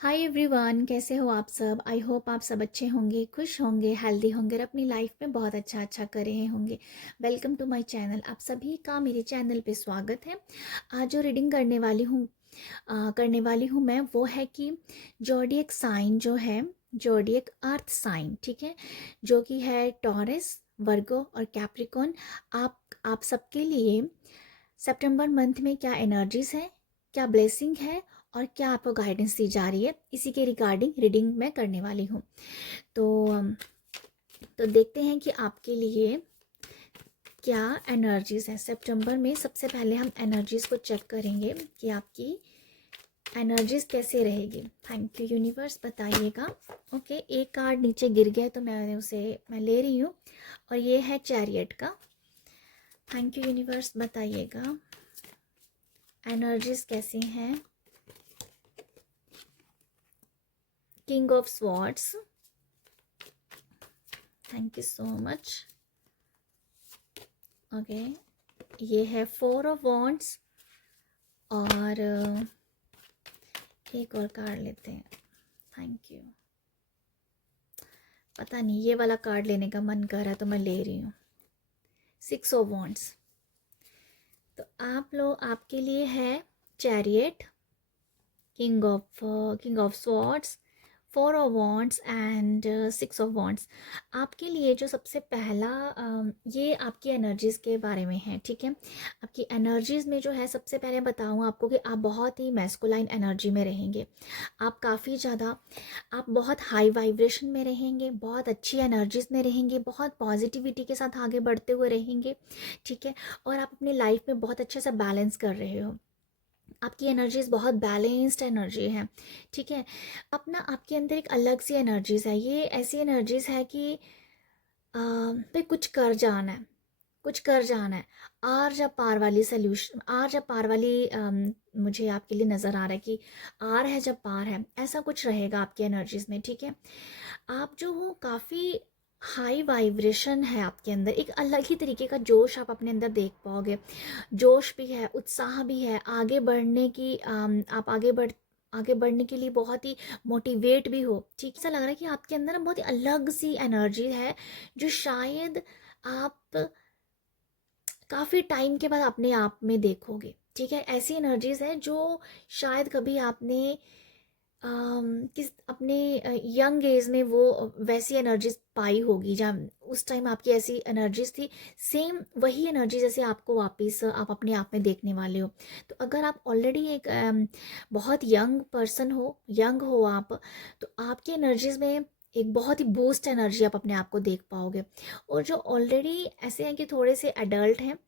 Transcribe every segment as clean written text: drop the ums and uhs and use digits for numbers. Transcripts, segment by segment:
Hi everyone, कैसे हो आप सब। आई होप आप सब अच्छे होंगे, खुश होंगे, हेल्दी होंगे और अपनी लाइफ में बहुत अच्छा अच्छा कर रहे होंगे। Welcome to my channel. आप सभी का मेरे चैनल पे स्वागत है। आज जो रीडिंग करने वाली हूँ मैं, वो है कि जोडिएक साइन जो है, जोडिएक अर्थ साइन, ठीक है, जो कि है टॉरस, वर्गो और कैप्रिकॉन। आप सबके लिए सितंबर मंथ में क्या एनर्जीज है, क्या ब्लेसिंग है और क्या आपको गाइडेंस दी जा रही है, इसी के रिगार्डिंग रीडिंग मैं करने वाली हूँ। तो तो देखते हैं कि आपके लिए क्या एनर्जीज है सितंबर में। सबसे पहले हम एनर्जीज को चेक करेंगे कि आपकी एनर्जीज कैसे रहेगी। थैंक यू यूनिवर्स, बताइएगा। ओके, एक कार्ड नीचे गिर गया तो मैं ले रही हूँ और ये है चैरियट का। थैंक यू यूनिवर्स, बताइएगा एनर्जीज कैसी हैं। King of swords, thank you so much. Okay, ये है फोर ऑफ वॉन्ड्स और एक और कार्ड लेते हैं। Thank you. पता नहीं, ये वाला कार्ड लेने का मन कर रहा है तो मैं ले रही हूँ। Six of wands. तो आपके लिए है chariot, king of swords, four of wands and six of wands. आपके लिए जो सबसे पहला ये आपकी एनर्जीज़ के बारे में है, ठीक है। आपकी एनर्जीज़ में जो है, सबसे पहले बताऊँ आपको कि आप बहुत ही मैस्कुलाइन एनर्जी में रहेंगे। आप काफ़ी ज़्यादा, आप बहुत हाई वाइब्रेशन में रहेंगे, बहुत अच्छी एनर्जीज़ में रहेंगे, बहुत पॉजिटिविटी के साथ आगे बढ़ते हुए रहेंगे, ठीक है। और आप अपनी लाइफ में बहुत अच्छे से बैलेंस कर रहे हो। आपकी एनर्जीज बहुत बैलेंस्ड एनर्जी है, ठीक है। अपना आपके अंदर एक अलग सी एनर्जीज है। ये ऐसी एनर्जीज है कि भाई कुछ कर जाना है, कुछ कर जाना है। आर जब पार वाली सोल्यूशन, आर जब पार वाली मुझे आपके लिए नज़र आ रहा है कि आर है जब पार है, ऐसा कुछ रहेगा आपकी एनर्जीज में, ठीक है। आप जो हो काफ़ी हाई वाइब्रेशन है आपके अंदर, एक अलग ही तरीके का जोश आप अपने अंदर देख पाओगे। जोश भी है, उत्साह भी है, आगे बढ़ने की आप आगे बढ़ने के लिए बहुत ही मोटिवेट भी हो, ठीक। ऐसा लग रहा है कि आपके अंदर बहुत ही अलग सी एनर्जी है, जो शायद आप काफ़ी टाइम के बाद अपने आप में देखोगे, ठीक है। ऐसी एनर्जीज है जो शायद कभी आपने किस अपने यंग एज में वो वैसी एनर्जीज पाई होगी, जब उस टाइम आपकी ऐसी एनर्जीज थी। सेम वही एनर्जी जैसे आपको वापस आप अपने आप में देखने वाले हो। तो अगर आप ऑलरेडी एक बहुत यंग पर्सन हो, यंग हो आप, तो आपकी एनर्जीज में एक बहुत ही बूस्ट एनर्जी आप अपने आप को देख पाओगे। और जो ऑलरेडी ऐसे हैं कि थोड़े से एडल्ट हैं,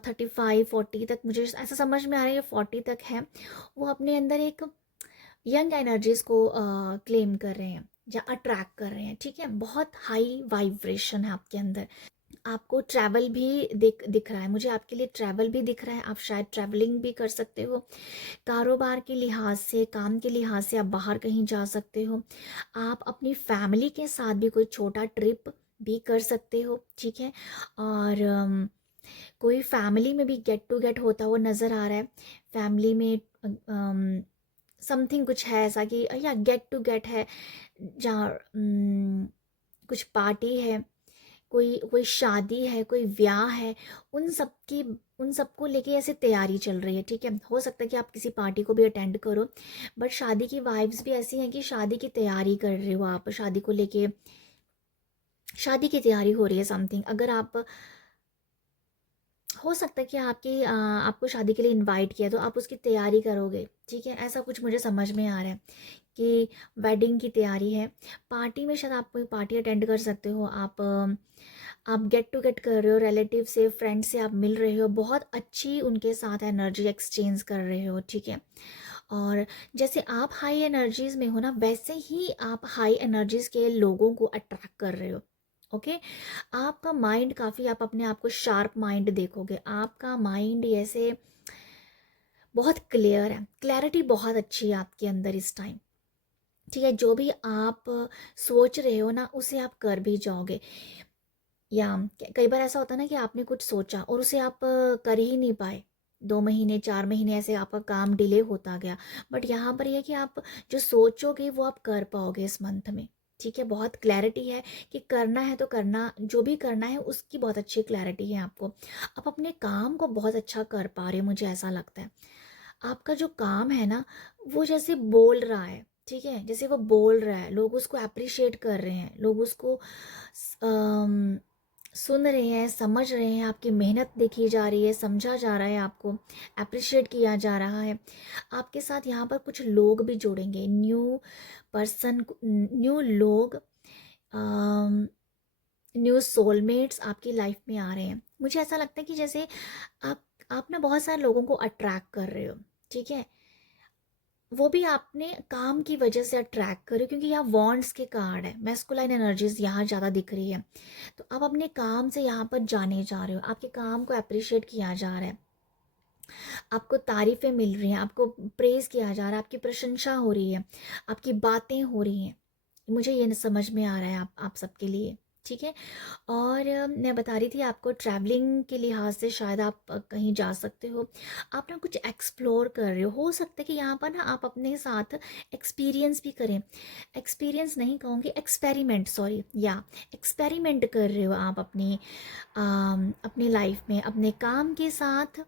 35-40 तक, मुझे ऐसा समझ में आ रहा है, 40 तक है, वो अपने अंदर एक यंग एनर्जीज को क्लेम कर रहे हैं या अट्रैक्ट कर रहे हैं, ठीक है। बहुत हाई वाइब्रेशन है आपके अंदर। आपको ट्रैवल भी दिख रहा है, मुझे आपके लिए ट्रैवल भी दिख रहा है। आप शायद ट्रैवलिंग भी कर सकते हो, कारोबार के लिहाज से, काम के लिहाज से आप बाहर कहीं जा सकते हो। आप अपनी फैमिली के साथ भी कोई छोटा ट्रिप भी कर सकते हो, ठीक है। और कोई फैमिली में भी गेट टू गेट होता हुआ नज़र आ रहा है। फैमिली में समथिंग कुछ है ऐसा कि या गेट टू गेट है, जहाँ कुछ पार्टी है, कोई कोई शादी है, कोई ब्याह है, उन सब की, उन सबको लेके ऐसे तैयारी चल रही है, ठीक है। हो सकता है कि आप किसी पार्टी को भी अटेंड करो, बट शादी की वाइब्स भी ऐसी हैं कि शादी की तैयारी कर रहे हो आप, शादी को लेके, शादी की तैयारी हो रही है समथिंग। अगर आप, हो सकता है कि आपको शादी के लिए इनवाइट किया तो आप उसकी तैयारी करोगे, ठीक है। ऐसा कुछ मुझे समझ में आ रहा है कि वेडिंग की तैयारी है। पार्टी में शायद आप कोई पार्टी अटेंड कर सकते हो। आप गेट टू गेट कर रहे हो, रिलेटिव से, फ्रेंड से आप मिल रहे हो, बहुत अच्छी उनके साथ एनर्जी एक्सचेंज कर रहे हो, ठीक है। और जैसे आप हाई एनर्जीज में हो ना, वैसे ही आप हाई एनर्जीज के लोगों को अट्रैक्ट कर रहे हो, ओके। आपका माइंड काफ़ी, आप अपने आप को शार्प माइंड देखोगे। आपका माइंड ऐसे बहुत क्लियर है, क्लैरिटी बहुत अच्छी है आपके अंदर इस टाइम, ठीक है। जो भी आप सोच रहे हो ना, उसे आप कर भी जाओगे। या कई बार ऐसा होता है ना कि आपने कुछ सोचा और उसे आप कर ही नहीं पाए, 2 महीने 4 महीने ऐसे आपका काम डिले होता गया, बट यहाँ पर यह कि आप जो सोचोगे वो आप कर पाओगे इस मंथ में। ठीक है, बहुत क्लैरिटी है कि करना है तो करना, जो भी करना है उसकी बहुत अच्छी क्लैरिटी है आपको। आप अपने काम को बहुत अच्छा कर पा रहे हो, मुझे ऐसा लगता है। आपका जो काम है ना, वो जैसे बोल रहा है, ठीक है, जैसे वो बोल रहा है, लोग उसको अप्रिशिएट कर रहे हैं, लोग उसको सुन रहे हैं, समझ रहे हैं, आपकी मेहनत देखी जा रही है, समझा जा रहा है, आपको अप्रिशिएट किया जा रहा है। आपके साथ यहाँ पर कुछ लोग भी जुड़ेंगे, न्यू पर्सन, न्यू लोग, न्यू सोलमेट्स आपकी लाइफ में आ रहे हैं। मुझे ऐसा लगता है कि जैसे आप ना बहुत सारे लोगों को अट्रैक्ट कर रहे हो, ठीक है, वो भी आपने काम की वजह से अट्रैक्ट करे, क्योंकि यहाँ वॉन्ड्स के कार्ड है, मैस्कुलाइन एनर्जीज यहाँ ज़्यादा दिख रही है। तो आप अपने काम से यहाँ पर जाने जा रहे हो, आपके काम को अप्रिशिएट किया जा रहा है, आपको तारीफ़ें मिल रही हैं, आपको प्रेज़ किया जा रहा है, आपकी प्रशंसा हो रही है, आपकी बातें हो रही हैं। मुझे ये समझ में आ रहा है आप सबके लिए, ठीक है। और मैं बता रही थी आपको, ट्रैवलिंग के लिहाज से शायद आप कहीं जा सकते हो, आप ना कुछ एक्सप्लोर कर रहे हो सकता है कि यहाँ पर ना आप अपने साथ एक्सपीरियंस भी करें, एक्सपीरियंस नहीं कहूँगी, एक्सपेरिमेंट, सॉरी, या एक्सपेरिमेंट कर रहे हो आप अपनी लाइफ में, अपने काम के साथ,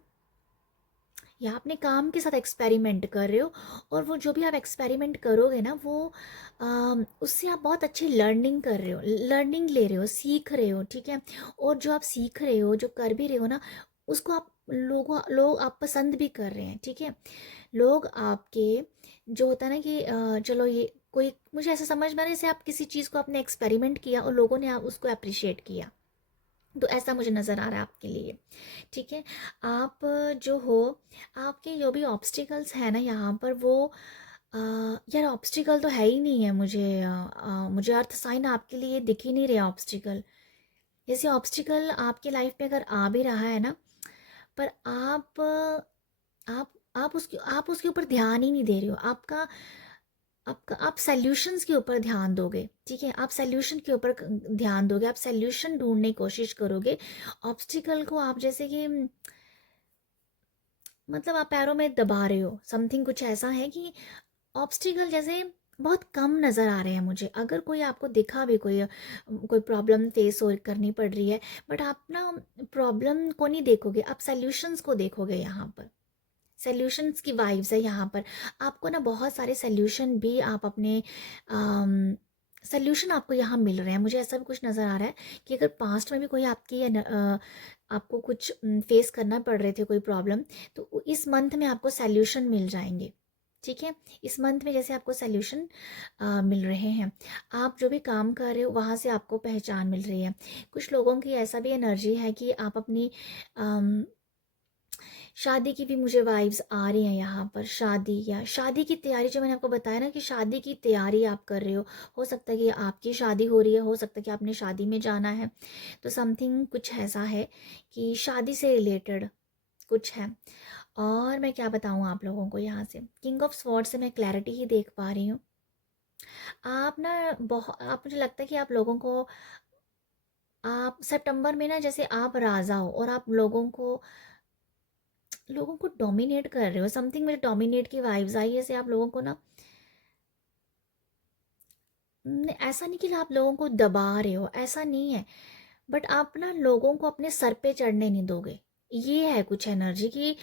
या अपने काम के साथ एक्सपेरिमेंट कर रहे हो। और वो जो भी आप एक्सपेरिमेंट करोगे ना, वो उससे आप बहुत अच्छी लर्निंग कर रहे हो, लर्निंग ले रहे हो, सीख रहे हो, ठीक है। और जो आप सीख रहे हो, जो कर भी रहे हो ना, उसको आप लोग आप पसंद भी कर रहे हैं, ठीक है। लोग आपके, जो होता है ना कि चलो ये कोई, मुझे ऐसा समझ में आ रहा है जैसे आप किसी चीज़ को आपने एक्सपेरिमेंट किया और लोगों ने आप उसको अप्रिशिएट किया, तो ऐसा मुझे नज़र आ रहा है आपके लिए, ठीक है। आप जो हो, आपके जो भी ऑब्स्टिकल्स हैं ना यहाँ पर, वो यार ऑब्स्टिकल तो है ही नहीं है, मुझे अर्थ साइन आपके लिए दिख ही नहीं रहे ऑब्स्टिकल। जैसे ऑब्स्टिकल आपकी लाइफ में अगर आ भी रहा है ना, पर आप उसके ऊपर ध्यान ही नहीं दे रहे हो, आप सॉल्यूशंस के ऊपर ध्यान दोगे, ठीक है, आप सॉल्यूशन के ऊपर ध्यान दोगे, आप सॉल्यूशन ढूंढने की कोशिश करोगे। ऑब्स्टिकल को आप जैसे कि मतलब आप पैरों में दबा रहे हो, समथिंग कुछ ऐसा है कि ऑब्स्टिकल जैसे बहुत कम नज़र आ रहे हैं मुझे। अगर कोई आपको दिखा भी, कोई कोई प्रॉब्लम फेस और करनी पड़ रही है, बट आप ना प्रॉब्लम को नहीं देखोगे, आप सॉल्यूशंस को देखोगे। यहाँ पर सॉल्यूशंस की वाइब्स है यहाँ पर, आपको ना बहुत सारे सॉल्यूशन भी आप अपने सॉल्यूशन आपको यहाँ मिल रहे हैं। मुझे ऐसा भी कुछ नज़र आ रहा है कि अगर पास्ट में भी कोई आपको कुछ फेस करना पड़ रहे थे, कोई प्रॉब्लम, तो इस मंथ में आपको सॉल्यूशन मिल जाएंगे, ठीक है। इस मंथ में जैसे आपको सॉल्यूशन मिल रहे हैं, आप जो भी काम कर रहे हो वहाँ से आपको पहचान मिल रही है। कुछ लोगों की ऐसा भी एनर्जी है कि आप अपनी शादी की भी मुझे वाइब्स आ रही हैं यहाँ पर, शादी या शादी की तैयारी, जो मैंने आपको बताया ना कि शादी की तैयारी आप कर रहे हो सकता है कि आपकी शादी हो रही है, हो सकता है कि आपने शादी में जाना है, तो समथिंग कुछ ऐसा है कि शादी से रिलेटेड कुछ है। और मैं क्या बताऊँ आप लोगों को, यहाँ से किंग ऑफ स्वॉर्ड से मैं क्लैरिटी ही देख पा रही हूँ। आप ना बहुत, आप, मुझे लगता है कि आप लोगों को, आप सितंबर में ना जैसे आप राजा हो और आप लोगों को डोमिनेट कर रहे हो, समथिंग मुझे डोमिनेट की वाइब्स आई है, जैसे आप लोगों को ना, ऐसा नहीं कि आप लोगों को दबा रहे हो, ऐसा नहीं है, बट आप ना लोगों को अपने सर पे चढ़ने नहीं दोगे। ये है कुछ एनर्जी कि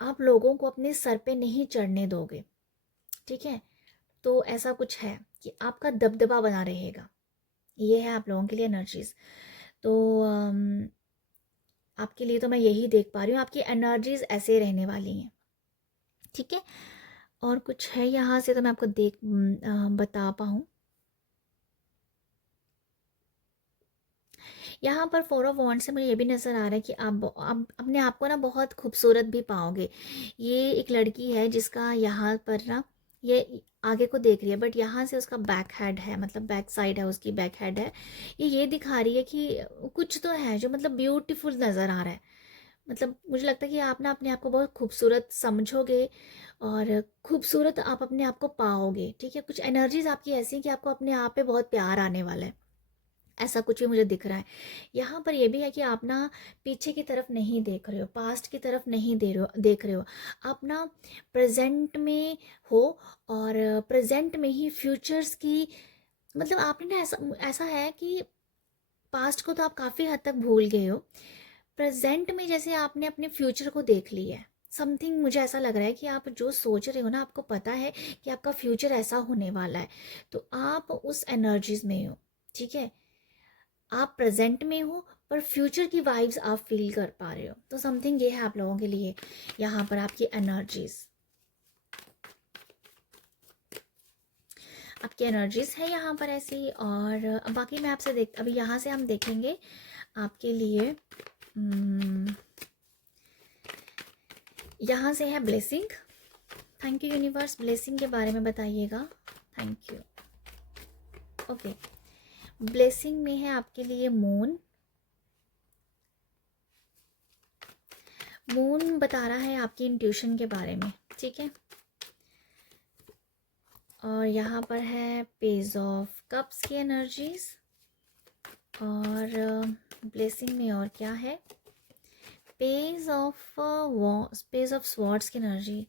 आप लोगों को अपने सर पे नहीं चढ़ने दोगे, ठीक है। तो ऐसा कुछ है कि आपका दबदबा बना रहेगा। ये है आप लोगों के लिए एनर्जीज। तो आपके लिए तो मैं यही देख पा रही हूँ, आपकी एनर्जीज ऐसे रहने वाली हैं, ठीक है। और कुछ है यहाँ से तो मैं आपको बता पाऊँ। यहाँ पर 4 ऑफ वॉन्ड्स से मुझे ये भी नज़र आ रहा है कि आप अपने आप को ना बहुत खूबसूरत भी पाओगे। ये एक लड़की है जिसका यहाँ पर ना, ये आगे को देख रही है, बट यहाँ से उसका बैक हेड है, मतलब बैक साइड है उसकी, बैक हेड है। ये दिखा रही है कि कुछ तो है जो मतलब ब्यूटीफुल नज़र आ रहा है। मतलब मुझे लगता है कि आप ना अपने आप को बहुत खूबसूरत समझोगे और खूबसूरत आप अपने आप को पाओगे, ठीक है। कुछ एनर्जीज आपकी ऐसी हैं कि आपको अपने आप पे बहुत प्यार आने वाला है, ऐसा कुछ भी मुझे दिख रहा है। यहाँ पर ये भी है कि आप ना पीछे की तरफ नहीं देख रहे हो, पास्ट की तरफ नहीं देख रहे हो, आप ना प्रेजेंट में हो, और प्रेजेंट में ही फ्यूचर्स की, मतलब आपने ना ऐसा ऐसा है कि पास्ट को तो आप काफ़ी हद तक भूल गए हो, प्रेजेंट में जैसे आपने अपने फ्यूचर को देख लिया है। समथिंग मुझे ऐसा लग रहा है कि आप जो सोच रहे हो ना, आपको पता है कि आपका फ्यूचर ऐसा होने वाला है, तो आप उस एनर्जीज में हो। ठीक है, आप प्रेजेंट में हो पर फ्यूचर की वाइब्स आप फील कर पा रहे हो, तो समथिंग ये है आप लोगों के लिए यहाँ पर आपकी एनर्जीज है यहाँ पर ऐसी। और बाकी मैं आपसे अभी यहाँ से हम देखेंगे आपके लिए। यहाँ से है blessing. Thank you universe, blessing के बारे में बताइएगा। Thank you. ओके, ब्लेसिंग में है आपके लिए मून। मून बता रहा है आपकी इंट्यूशन के बारे में। ठीक है, और यहाँ पर है पेज ऑफ कप्स की एनर्जीज। और ब्लेसिंग में और क्या है, पेज ऑफ स्वॉर्ड्स की एनर्जी।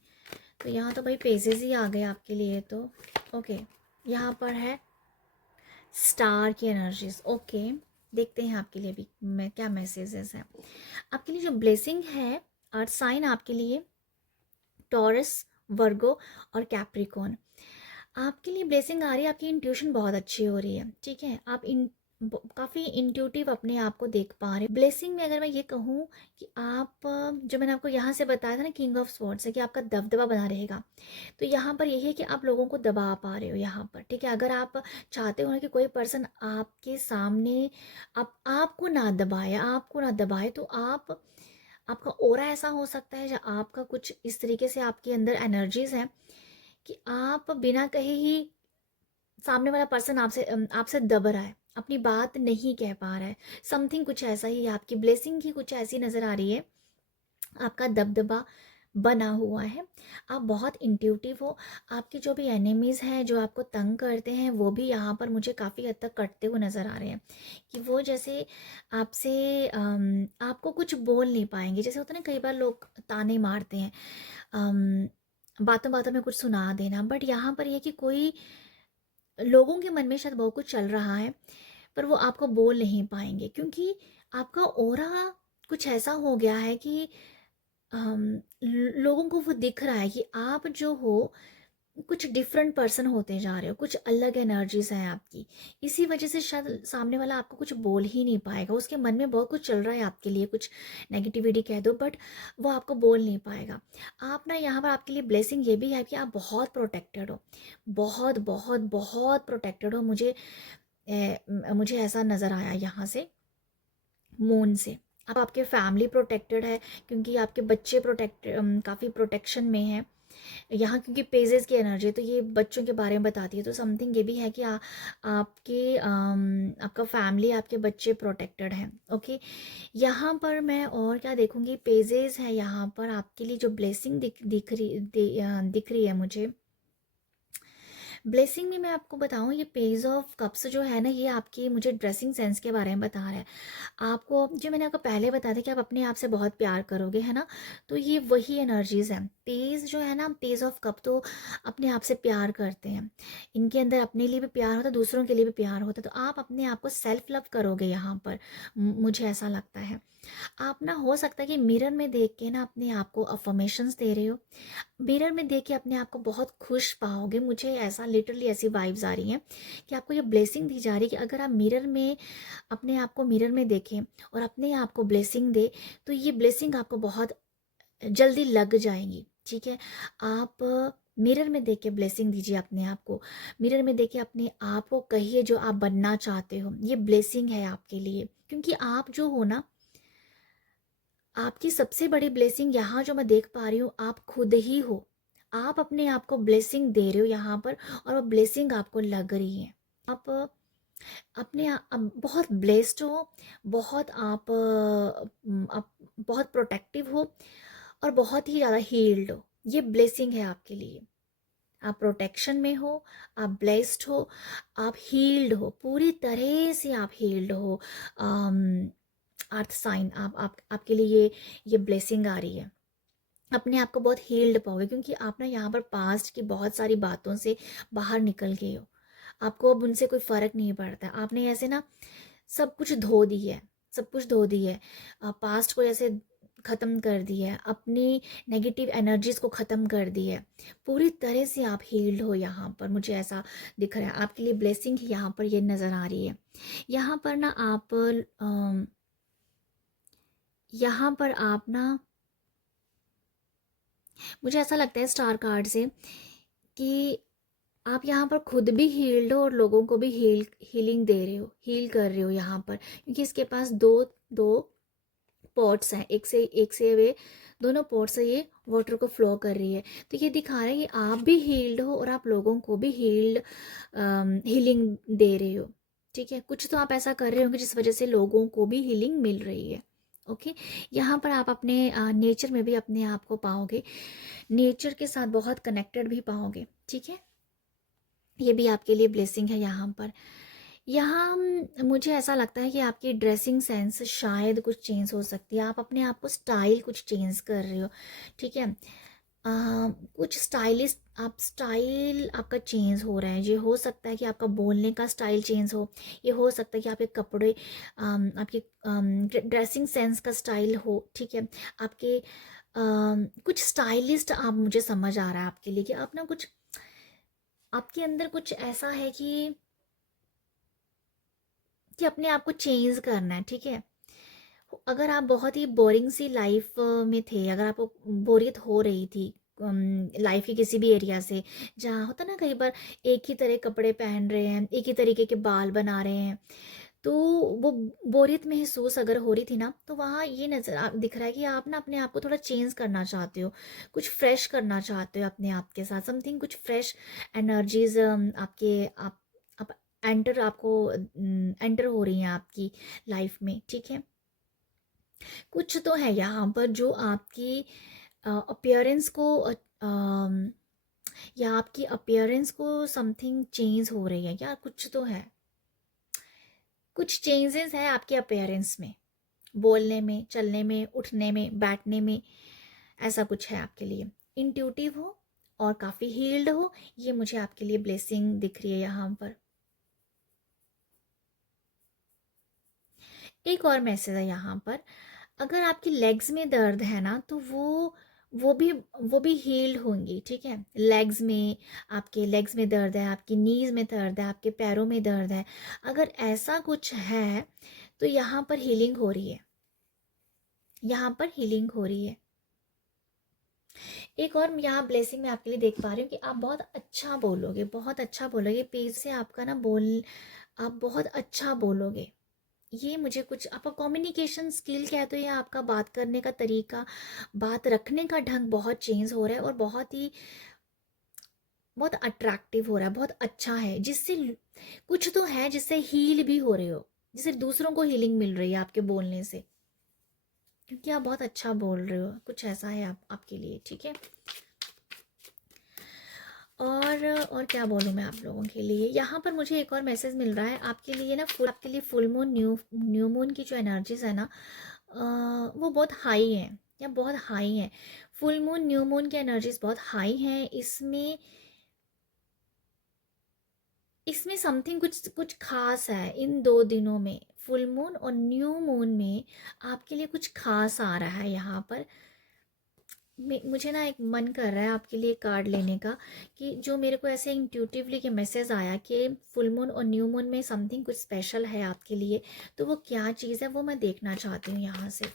तो यहाँ तो भाई पेजेस ही आ गए आपके लिए तो। ओके, यहाँ पर है स्टार की एनर्जीज। ओके, देखते हैं आपके लिए भी मैं क्या मैसेजेस हैं आपके लिए। जो ब्लेसिंग है अर्थ साइन आपके लिए टॉरस, वर्गो और कैप्रिकॉन, आपके लिए ब्लेसिंग आ रही है। आपकी इंट्यूशन बहुत अच्छी हो रही है। ठीक है, आप काफ़ी इंट्यूटिव अपने आप को देख पा रहे हो। ब्लेसिंग में अगर मैं ये कहूँ कि आप जो मैंने आपको यहाँ से बताया था ना किंग ऑफ स्वॉर्ड्स है कि आपका दबदबा बना रहेगा, तो यहाँ पर यही है कि आप लोगों को दबा पा रहे हो यहाँ पर। ठीक है, अगर आप चाहते हो ना कि कोई पर्सन आपके सामने आपको ना दबाए, तो आपका ओरा ऐसा हो सकता है, या आपका कुछ इस तरीके से आपके अंदर एनर्जीज हैं कि आप बिना कहे ही सामने वाला पर्सन आपसे दब रहा है, अपनी बात नहीं कह पा रहा है। समथिंग कुछ ऐसा ही आपकी ब्लेसिंग ही कुछ ऐसी नज़र आ रही है। आपका दबदबा बना हुआ है, आप बहुत इंट्यूटिव हो। आपके जो भी एनिमीज़ हैं जो आपको तंग करते हैं, वो भी यहाँ पर मुझे काफ़ी हद तक कटते हुए नज़र आ रहे हैं कि वो जैसे आपसे आपको कुछ बोल नहीं पाएंगे। जैसे होता है ना, कई बार लोग ताने मारते हैं, बातों बातों में कुछ सुना देना, बट यहाँ पर यह कि कोई लोगों के मन में शायद बहुत कुछ चल रहा है, पर वो आपको बोल नहीं पाएंगे क्योंकि आपका ओरा कुछ ऐसा हो गया है कि लोगों को वो दिख रहा है कि आप जो हो कुछ डिफरेंट पर्सन होते जा रहे हो, कुछ अलग एनर्जीज हैं आपकी। इसी वजह से शायद सामने वाला आपको कुछ बोल ही नहीं पाएगा, उसके मन में बहुत कुछ चल रहा है आपके लिए, कुछ नेगेटिविटी कह दो, बट वो आपको बोल नहीं पाएगा। आप ना यहाँ पर आपके लिए ब्लेसिंग ये भी है कि आप बहुत प्रोटेक्टेड हो, बहुत बहुत बहुत प्रोटेक्टेड हो। मुझे ऐसा नज़र आया यहाँ से मून से। अब आपके फैमिली प्रोटेक्टेड है क्योंकि आपके बच्चे काफ़ी प्रोटेक्शन में हैं यहाँ, क्योंकि पेजेस की एनर्जी तो ये बच्चों के बारे में बताती है। तो समथिंग ये भी है कि आपका फैमिली, आपके बच्चे प्रोटेक्टेड हैं। ओके, यहाँ पर मैं और क्या देखूँगी, पेजेस है यहाँ पर आपके लिए जो ब्लेसिंग दिख रही है मुझे। ब्लेसिंग में मैं आपको बताऊँ, ये पेज ऑफ कप्स जो है ना, ये आपकी मुझे ड्रेसिंग सेंस के बारे में बता रहा है। आपको जो मैंने आपको पहले बताया था कि आप अपने आप से बहुत प्यार करोगे, है ना, तो ये वही एनर्जीज हैं। पेज जो है ना, पेज ऑफ कप तो अपने आप से प्यार करते हैं, इनके अंदर अपने लिए भी प्यार होता है, दूसरों के लिए भी प्यार होता है। तो आप अपने आप को सेल्फ लव करोगे यहाँ पर, मुझे ऐसा लगता है। आप ना हो सकता है कि मिरर में देख के ना अपने आप को अफर्मेशंस दे रहे हो, मिरर में देख के अपने आप को बहुत खुश पाओगे। मुझे ऐसा लिटरली ऐसी वाइब्स आ रही हैं कि आपको ये ब्लेसिंग दी जा रही है कि अगर आप मिरर में अपने आप को मिरर में देखें और अपने आप को ब्लेसिंग दे, तो ये ब्लेसिंग आपको बहुत जल्दी लग जाएंगी। ठीक है, आप मिरर में देख के ब्लेसिंग दीजिए अपने आप को, मिरर में देख के अपने आप को कहिए जो आप बनना चाहते हो, ये ब्लेसिंग है आपके लिए। क्योंकि आप जो हो ना, आपकी सबसे बड़ी ब्लेसिंग यहाँ जो मैं देख पा रही हूँ, आप खुद ही हो। आप अपने आप को ब्लेसिंग दे रहे हो यहाँ पर, और वो ब्लेसिंग आपको लग रही है। आप आप बहुत ब्लेस्ड हो, बहुत आप बहुत प्रोटेक्टिव हो, और बहुत ही ज़्यादा हील्ड हो। ये ब्लेसिंग है आपके लिए। आप प्रोटेक्शन में हो, आप ब्लेस्ड हो, आप हील्ड हो, पूरी तरह से आप हील्ड हो। अर्थ साइन आपके लिए ये ब्लेसिंग आ रही है। अपने आप को बहुत हील्ड पाओगे, क्योंकि आप ना यहाँ पर पास्ट की बहुत सारी बातों से बाहर निकल गए हो। आपको अब उनसे कोई फ़र्क नहीं पड़ता। आपने ऐसे ना सब कुछ धो दी है, सब कुछ धो दी है, पास्ट को ऐसे ख़त्म कर दी है, अपनी नेगेटिव एनर्जीज़ को ख़त्म कर दी है। पूरी तरह से आप हील्ड हो यहाँ पर, मुझे ऐसा दिख रहा है। आपके लिए ब्लेसिंग ही यहाँ पर ये नज़र आ रही है। यहाँ पर ना आप यहाँ पर आप ना, मुझे ऐसा लगता है स्टार कार्ड से कि आप यहाँ पर खुद भी हील्ड हो और लोगों को भी हीलिंग दे रहे हो, हील कर रहे हो यहाँ पर, क्योंकि इसके पास दो दो पॉट्स हैं, एक से वे दोनों पॉट से ये वाटर को फ्लो कर रही है। तो ये दिखा रहा है कि आप भी हील्ड हो और आप लोगों को भी हीलिंग दे रहे हो। ठीक है, कुछ तो आप ऐसा कर रहे होंगे जिस वजह से लोगों को भी हीलिंग मिल रही है। ओके, यहाँ पर आप अपने नेचर में भी अपने आप को पाओगे, नेचर के साथ बहुत कनेक्टेड भी पाओगे। ठीक है, ये भी आपके लिए ब्लेसिंग है यहाँ पर। यहाँ मुझे ऐसा लगता है कि आपकी ड्रेसिंग सेंस शायद कुछ चेंज हो सकती है। आप अपने आप को स्टाइल कुछ चेंज कर रहे हो। ठीक है, कुछ स्टाइलिश आप स्टाइल आपका चेंज हो रहा है। ये हो सकता है कि आपका बोलने का स्टाइल चेंज हो, ये हो सकता है कि आपके कपड़े आपकी ड्रेसिंग सेंस का स्टाइल हो। ठीक है, आपके कुछ स्टाइलिस्ट आप, मुझे समझ आ रहा है आपके लिए कि आप ना कुछ, आपके अंदर कुछ ऐसा है कि अपने आप को चेंज करना है। ठीक है, अगर आप बहुत ही बोरिंग सी लाइफ में थे, अगर आपको बोरियत हो रही थी लाइफ के किसी भी एरिया से, जहाँ होता ना कई बार एक ही तरह कपड़े पहन रहे हैं, एक ही तरीके के बाल बना रहे हैं, तो वो बोरियत महसूस अगर हो रही थी ना, तो वहाँ ये नज़र दिख रहा है कि आप ना अपने आप को थोड़ा चेंज करना चाहते हो, कुछ फ्रेश करना चाहते हो अपने आप के साथ, समथिंग कुछ फ्रेश एनर्जीज आपके आप एंटर आपको एंटर हो रही हैं आपकी लाइफ में। ठीक है, कुछ तो है यहाँ पर जो आपकी अपीयरेंस को या आपकी अपीयरेंस को समथिंग चेंज हो रही है, या कुछ तो है, कुछ चेंजेस है आपके अपीयरेंस में, बोलने में, चलने में, उठने में, बैठने में, ऐसा कुछ है आपके लिए। इंट्यूटिव हो और काफ़ी हील्ड हो, ये मुझे आपके लिए ब्लेसिंग दिख रही है यहाँ पर। एक और मैसेज है यहाँ पर, अगर आपकी लेग्स में दर्द है ना, तो वो भी हील्ड होंगी। ठीक है, लेग्स में, आपके लेग्स में दर्द है, आपकी नीज में दर्द है, आपके पैरों में दर्द है, अगर ऐसा कुछ है तो यहाँ पर हीलिंग हो रही है, यहाँ पर हीलिंग हो रही है। एक और यहाँ ब्लेसिंग मैं आपके लिए देख पा रही हूँ कि आप बहुत अच्छा बोलोगे, बहुत अच्छा बोलोगे, पेज से आपका ना आप बहुत अच्छा बोलोगे। ये मुझे कुछ आपका कम्युनिकेशन स्किल क्या है, तो ये आपका बात करने का तरीका, बात रखने का ढंग बहुत चेंज हो रहा है और बहुत अट्रैक्टिव हो रहा है, बहुत अच्छा है, जिससे कुछ तो है जिससे हील भी हो रहे हो, जिससे दूसरों को हीलिंग मिल रही है आपके बोलने से, क्योंकि आप बहुत अच्छा बोल रहे हो, कुछ ऐसा है आपके लिए। ठीक है, और क्या बोलूँ मैं आप लोगों के लिए, यहाँ पर मुझे एक और मैसेज मिल रहा है आपके लिए ना, आपके लिए फुल मून, न्यू मून की जो एनर्जीज है ना, वो बहुत हाई है, या बहुत हाई है। फुल मून, न्यू मून की एनर्जीज बहुत हाई हैं। इसमें समथिंग कुछ कुछ खास है इन 2 दिनों में, फुल मून और न्यू मून में आपके लिए कुछ खास आ रहा है यहाँ पर। मुझे ना एक मन कर रहा है आपके लिए कार्ड लेने का, कि जो मेरे को ऐसे इंट्यूटिवली के मैसेज आया कि फुल मून और न्यू मून में समथिंग कुछ स्पेशल है आपके लिए, तो वो क्या चीज़ है वो मैं देखना चाहती हूँ यहाँ से।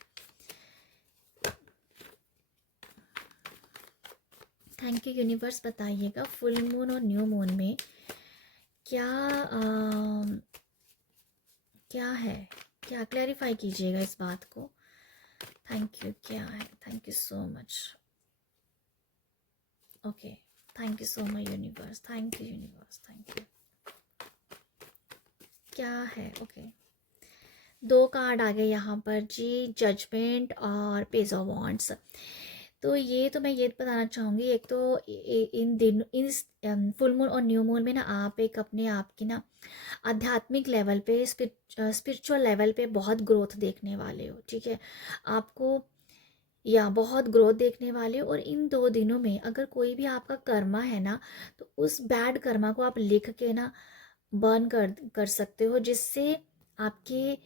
थैंक यू यूनिवर्स, बताइएगा फुल मून और न्यू मून में क्या क्या है, क्या क्लैरिफाई कीजिएगा इस बात को। थैंक यू, क्या है, thank you so much. Okay, thank you so much universe, thank you universe, thank you. क्या है, ओके, 2 कार्ड आ गए यहाँ पर जी, जजमेंट और पेज ऑफ वॉन्ड्स। तो ये तो मैं ये बताना चाहूँगी, एक तो इन दिन इन फुल मून और न्यू मून में ना आप एक अपने आप की ना आध्यात्मिक लेवल पे, स्पिरिचुअल लेवल पे बहुत ग्रोथ देखने वाले हो, ठीक है। आपको या बहुत ग्रोथ देखने वाले हो। और इन 2 दिनों में अगर कोई भी आपका कर्मा है ना, तो उस बैड कर्मा को आप लिख के ना बर्न कर कर सकते हो, जिससे आपके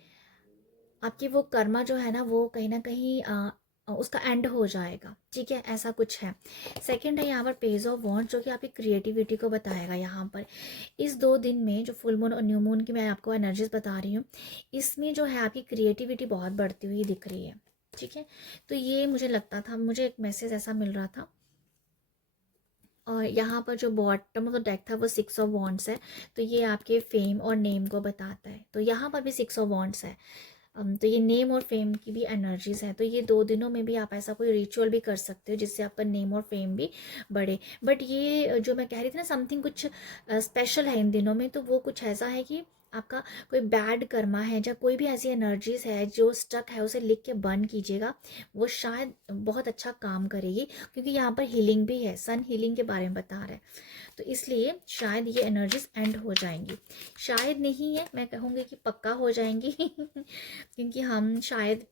आपकी वो कर्मा जो है ना वो कहीं ना कहीं उसका एंड हो जाएगा, ठीक है, ऐसा कुछ है। सेकंड है यहाँ पर पेज ऑफ वॉन्ड, जो कि आपकी क्रिएटिविटी को बताएगा। यहाँ पर इस 2 दिन में जो फुल मून और न्यू मून की मैं आपको एनर्जीज बता रही हूँ, इसमें जो है आपकी क्रिएटिविटी बहुत बढ़ती हुई दिख रही है, ठीक है। तो ये मुझे लगता था, मुझे एक मैसेज ऐसा मिल रहा था। और यहाँ पर जो बॉटम ऑफ द डेक था वो 6 ऑफ वॉन्ड्स है, तो ये आपके फेम और नेम को बताता है। तो यहाँ पर भी 6 ऑफ वॉन्ड्स है। तो ये नेम और फेम की भी एनर्जीज हैं। तो ये 2 दिनों में भी आप ऐसा कोई रिचुअल भी कर सकते हो जिससे आपका नेम और फेम भी बढ़े। बट ये जो मैं कह रही थी ना, समथिंग कुछ स्पेशल है इन दिनों में, तो वो कुछ ऐसा है कि आपका कोई बैड कर्मा है या कोई भी ऐसी एनर्जीज है जो स्टक है, उसे लिख के बर्न कीजिएगा, वो शायद बहुत अच्छा काम करेगी। क्योंकि यहाँ पर हीलिंग भी है, सन हीलिंग के बारे में बता रहा है, तो इसलिए शायद ये एनर्जीज एंड हो जाएंगी। शायद नहीं है, मैं कहूँगी कि पक्का हो जाएंगी क्योंकि हम शायद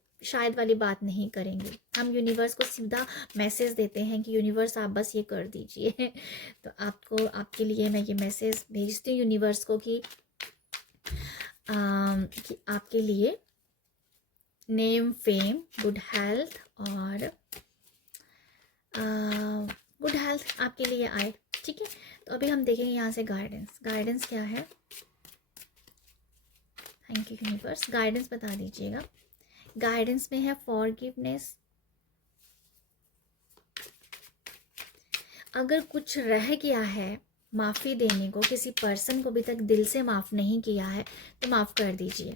वाली बात नहीं करेंगे। हम यूनिवर्स को सीधा मैसेज देते हैं कि यूनिवर्स आप बस ये कर दीजिए तो आपको, आपके लिए मैं ये मैसेज भेजती हूँ यूनिवर्स को कि आपके लिए नेम, फेम, गुड हेल्थ और गुड हेल्थ आपके लिए आए, ठीक है। तो अभी हम देखेंगे यहाँ से गाइडेंस क्या है। थैंक यू यूनिवर्स, गाइडेंस बता दीजिएगा। गाइडेंस में है फॉरगिवनेस। अगर कुछ रह गया है माफ़ी देने को, किसी पर्सन को अभी तक दिल से माफ़ नहीं किया है, तो माफ़ कर दीजिए,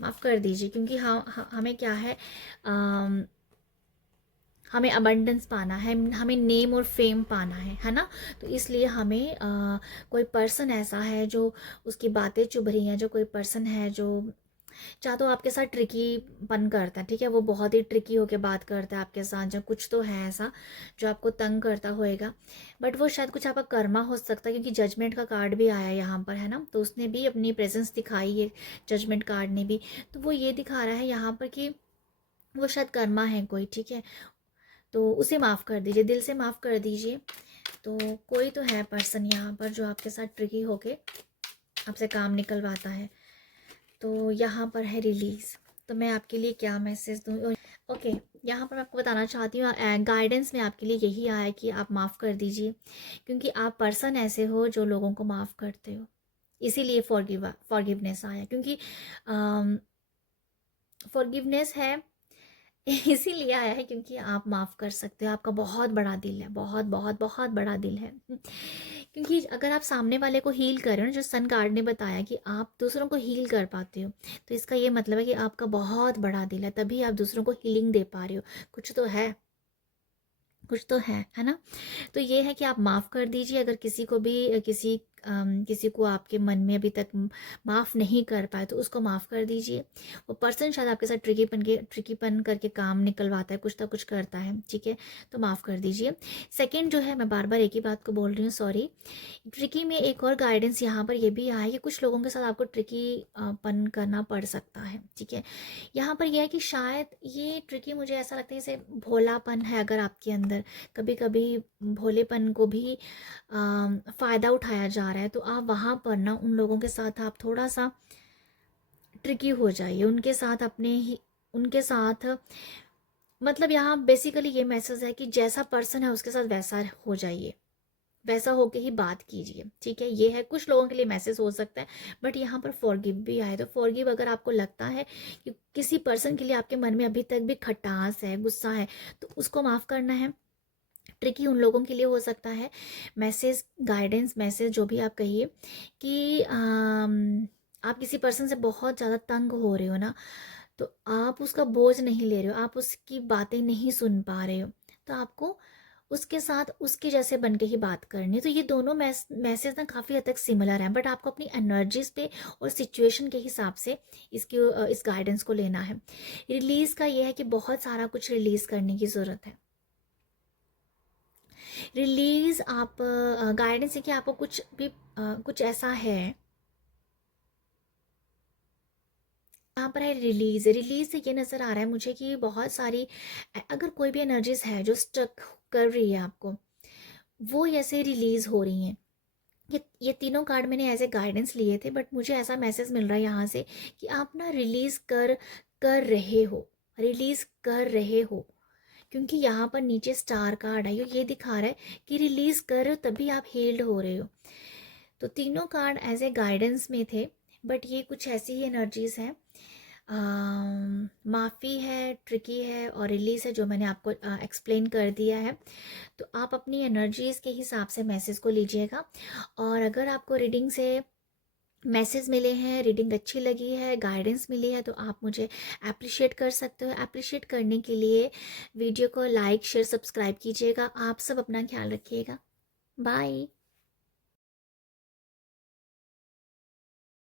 माफ़ कर दीजिए। क्योंकि हमें क्या है, हमें अबंडेंस पाना है, हमें नेम और फेम पाना है ना। तो इसलिए हमें कोई पर्सन ऐसा है जो उसकी बातें चुभ रही हैं, जो कोई पर्सन है जो चाहे तो आपके साथ ट्रिकी पन करता है, ठीक है, वो बहुत ही ट्रिकी होके बात करता है आपके साथ, जब कुछ तो है ऐसा जो आपको तंग करता होएगा। बट वो शायद कुछ आपका कर्मा हो सकता है, क्योंकि जजमेंट का कार्ड भी आया यहाँ पर, है ना। तो उसने भी अपनी प्रेजेंस दिखाई है, जजमेंट कार्ड ने भी। तो वो ये दिखा रहा है यहाँ पर कि वो शायद कर्मा है कोई, ठीक है। तो उसे माफ़ कर दीजिए, दिल से माफ़ कर दीजिए। तो कोई तो है पर्सन यहाँ पर जो आपके साथ ट्रिकी होके आपसे काम निकलवाता है। तो यहाँ पर है रिलीज़। तो मैं आपके लिए क्या मैसेज दूँ? ओके, यहाँ पर मैं आपको बताना चाहती हूँ, गाइडेंस में आपके लिए यही आया है कि आप माफ़ कर दीजिए, क्योंकि आप पर्सन ऐसे हो जो लोगों को माफ़ करते हो। इसीलिए फॉरगिवनेस आया, क्योंकि फॉरगिवनेस है इसीलिए आया है क्योंकि आप माफ़ कर सकते हो। आपका बहुत बड़ा दिल है, बहुत बहुत बहुत बड़ा दिल है क्योंकि अगर आप सामने वाले को हील कर रहे हो ना, जो सन कार्ड ने बताया कि आप दूसरों को हील कर पाते हो, तो इसका ये मतलब है कि आपका बहुत बड़ा दिल है, तभी आप दूसरों को हीलिंग दे पा रहे हो। कुछ तो है, कुछ तो है ना। तो ये है कि आप माफ़ कर दीजिए। अगर किसी को भी किसी को आपके मन में अभी तक माफ़ नहीं कर पाए, तो उसको माफ़ कर दीजिए। वो पर्सन शायद आपके साथ ट्रिकीपन करके काम निकलवाता है, कुछ ना कुछ करता है, ठीक है। तो माफ़ कर दीजिए। सेकंड जो है, मैं बार बार एक ही बात को बोल रही हूँ, सॉरी। ट्रिकी में एक और गाइडेंस यहाँ पर ये भी आया है कि कुछ लोगों के साथ आपको ट्रिकी पन करना पड़ सकता है, ठीक है। यहाँ पर यह है कि शायद ये ट्रिकी, मुझे ऐसा लगता है जैसे भोलापन है अगर आपके अंदर, कभी कभी भोलेपन को भी फ़ायदा उठाया जा रहा है, तो आप वहाँ पर ना उन लोगों के साथ आप थोड़ा सा ट्रिकी हो जाइए, उनके साथ उनके साथ, मतलब यहाँ बेसिकली ये मैसेज है कि जैसा पर्सन है उसके साथ वैसा हो जाइए, वैसा होके ही बात कीजिए, ठीक है। ये है, कुछ लोगों के लिए मैसेज हो सकता है। बट यहाँ पर फॉरगिव भी आए, तो फॉरगिव, अगर आपको लगता है कि किसी पर्सन के लिए आपके मन में अभी तक भी खटास है, गुस्सा है, तो उसको माफ़ करना है। ट्रिकी उन लोगों के लिए हो सकता है। मैसेज, गाइडेंस मैसेज जो भी आप कहिए कि आप किसी पर्सन से बहुत ज़्यादा तंग हो रहे हो ना, तो आप उसका बोझ नहीं ले रहे हो, आप उसकी बातें नहीं सुन पा रहे हो, तो आपको उसके साथ उसके जैसे बन के ही बात करनी है। तो ये दोनों मैसेज ना काफ़ी हद तक सिमिलर हैं, बट आपको अपनी एनर्जीज पे और सिचुएशन के हिसाब से इस गाइडेंस को लेना है। रिलीज़ का ये है कि बहुत सारा कुछ रिलीज़ करने की ज़रूरत है, रिलीज़ आप गाइडेंस है कि आपको कुछ भी कुछ ऐसा है, यहाँ पर है रिलीज़। रिलीज़ से ये नज़र आ रहा है मुझे कि बहुत सारी अगर कोई भी एनर्जीज़ है जो स्टक कर रही है आपको, वो ऐसे रिलीज़ हो रही हैं। ये तीनों कार्ड मैंने एज ए गाइडेंस लिए थे, बट मुझे ऐसा मैसेज मिल रहा है यहाँ से कि आप ना रिलीज़ कर कर रहे हो, रिलीज़ कर रहे हो। क्योंकि यहाँ पर नीचे स्टार कार्ड है, ये दिखा रहा है कि रिलीज़ कर रहे हो तभी आप हील्ड हो रहे हो। तो तीनों कार्ड एज ए गाइडेंस में थे, बट ये कुछ ऐसी ही एनर्जीज़ हैं। माफ़ी है, ट्रिकी है और रिलीज़ है, जो मैंने आपको एक्सप्लेन कर दिया है। तो आप अपनी एनर्जीज़ के हिसाब से मैसेज को लीजिएगा। और अगर आपको रीडिंग से मैसेज मिले हैं, रीडिंग अच्छी लगी है, गाइडेंस मिली है, तो आप मुझे अप्रिशिएट कर सकते हो। अप्रिशिएट करने के लिए वीडियो को लाइक शेयर सब्सक्राइब कीजिएगा। आप सब अपना ख्याल रखिएगा। बाय।